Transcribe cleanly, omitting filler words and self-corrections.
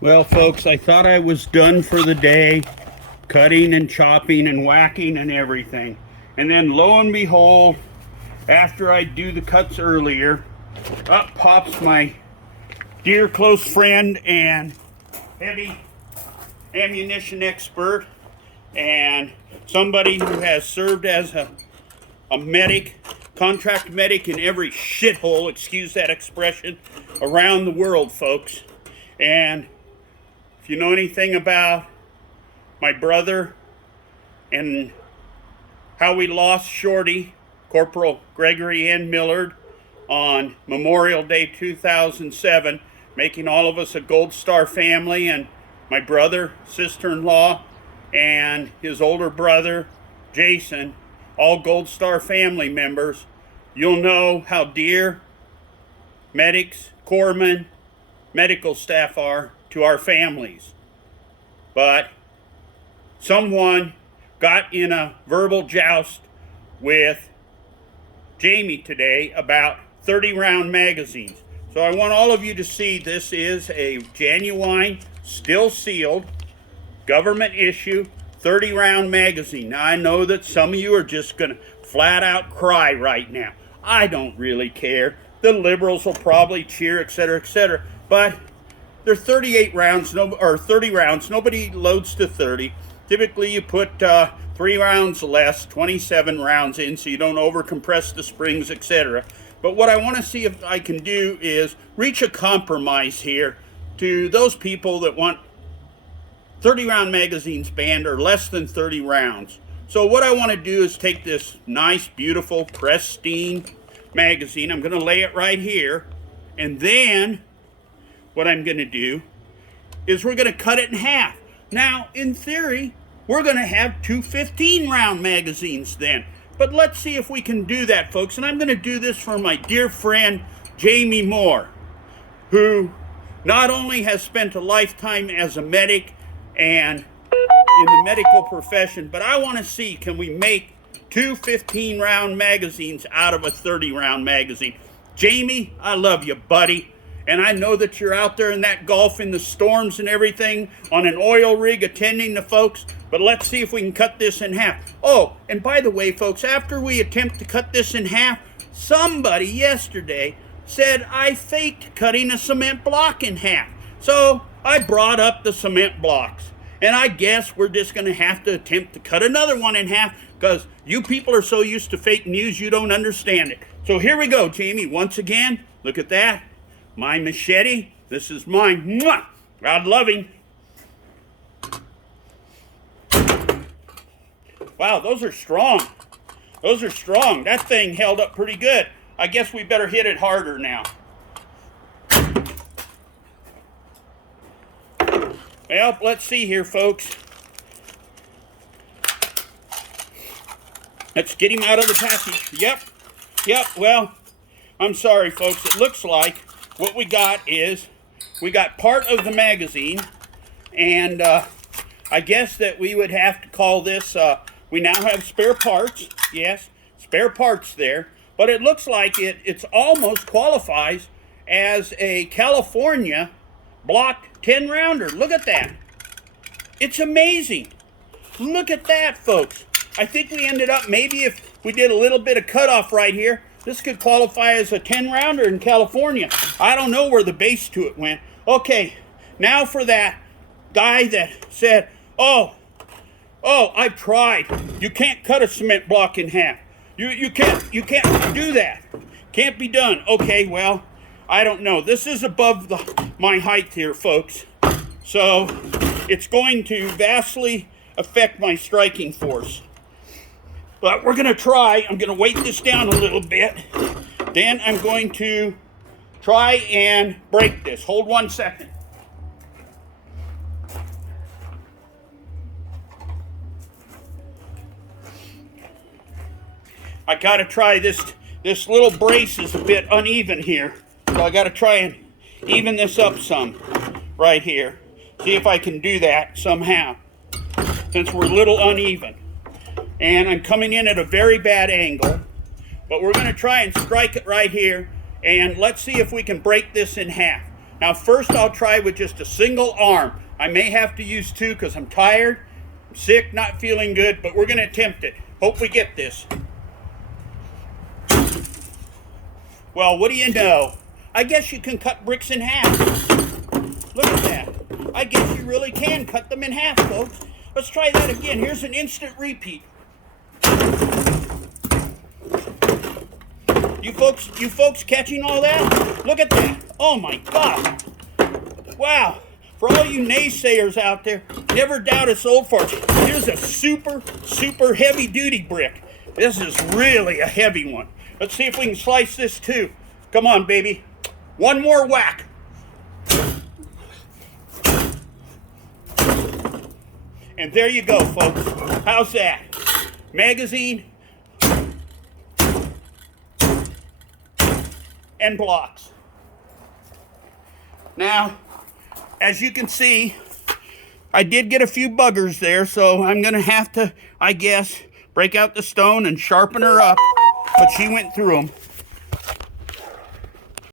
Well, folks, I thought I was done for the day, cutting and chopping and whacking and everything. And then lo and behold, after I do the cuts earlier, up pops my dear close friend and heavy ammunition expert and somebody who has served as a medic, contract medic in every shithole, excuse that expression, around the world, folks. And if you know anything about my brother and how we lost Shorty, Corporal Gregory N. Millard, on Memorial Day 2007, making all of us a Gold Star family, and my brother, sister-in-law, and his older brother, Jason, all Gold Star family members, you'll know how dear medics, corpsmen, medical staff are to our families. But someone got in a verbal joust with Jamie today about 30-round magazines. So I want all of you to see this is a genuine, still sealed, government issue 30-round magazine. Now I know that some of you are just going to flat out cry right now. I don't really care. The liberals will probably cheer, etc., etc. But they're 38 rounds, or 30 rounds. Nobody loads to 30. Typically you put 3 rounds less, 27 rounds in, so you don't overcompress the springs, etc. But what I want to see if I can do is reach a compromise here to those people that want 30-round magazines banned or less than 30 rounds. So what I want to do is take this nice, beautiful, pristine magazine. I'm going to lay it right here. And then what I'm going to do is we're going to cut it in half. Now, in theory, we're going to have 2 15-round magazines then. But let's see if we can do that, folks. And I'm going to do this for my dear friend, Jamie Moore, who not only has spent a lifetime as a medic and in the medical profession, but I want to see, can we make 2 15-round magazines out of a 30-round magazine? Jamie, I love you, buddy. And I know that you're out there in that Gulf in the storms and everything on an oil rig attending to folks. But let's see if we can cut this in half. Oh, and by the way, folks, after we attempt to cut this in half, somebody yesterday said I faked cutting a cement block in half. So I brought up the cement blocks. And I guess we're just going to have to attempt to cut another one in half because you people are so used to fake news you don't understand it. So here we go, Jamie. Once again, look at that. My machete. This is mine. Mwah! God love him. Wow, those are strong. Those are strong. That thing held up pretty good. I guess we better hit it harder now. Well, let's see here, folks. Let's get him out of the package. Yep, well, I'm sorry, folks. It looks like what we got is we got part of the magazine, and I guess that we would have to call this, we now have spare parts. Yes, spare parts there. But it looks like it's almost qualifies as a California block 10-rounder. Look at that. It's amazing. Look at that, folks. I think we ended up, maybe if we did a little bit of cutoff right here, this could qualify as a 10-rounder in California. I don't know where the base to it went. Okay, now for that guy that said, oh, I've tried. You can't cut a cement block in half. You can't do that. Can't be done. Okay, well, I don't know. This is above my height here, folks. So it's going to vastly affect my striking force. But we're going to try. I'm going to weight this down a little bit. Then I'm going to try and break this. Hold 1 second. I got to try this. This little brace is a bit uneven here. So I got to try and even this up some right here. See if I can do that somehow, since we're a little uneven. And I'm coming in at a very bad angle, but we're going to try and strike it right here, and let's see if we can break this in half. Now first I'll try with just a single arm. I may have to use two because I'm tired, I'm sick, not feeling good, but we're going to attempt it. Hope we get this. Well, what do you know? I guess you can cut bricks in half. Look at that. I guess you really can cut them in half, folks. Let's try that again. Here's an instant repeat. You folks catching all that? Look at that. Oh my God. Wow. For all you naysayers out there, never doubt us old farts. Here's a super, super heavy duty brick. This is really a heavy one. Let's see if we can slice this too. Come on, baby. One more whack. And there you go, folks. How's that? Magazine and blocks. Now, as you can see, I did get a few buggers there, so I'm going to have to, I guess, break out the stone and sharpen her up. But she went through them.